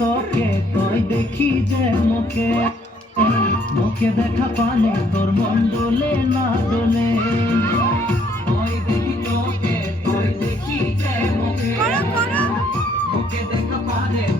তোকে তুই দেখি যে মোকে। মোকে দেখা পানে তোর মন ডোলে না ডোলে দেখা পানে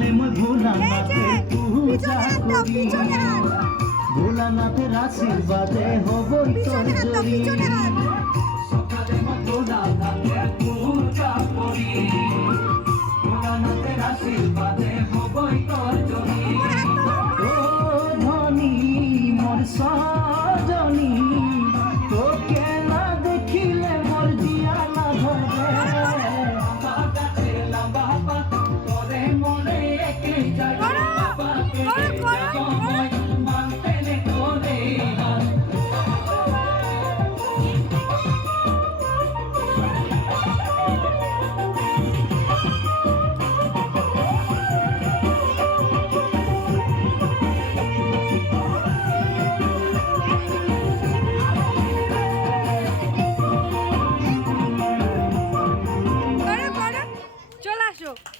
যে ভোলানাথে পূজা করি। ভোলানাথের আশীর্বাদে হবই তোর সকালে পূজা করি। ভোলানাথের আশীর্বাদে ও ধনী মোর সজনী। করো করো চলে আসো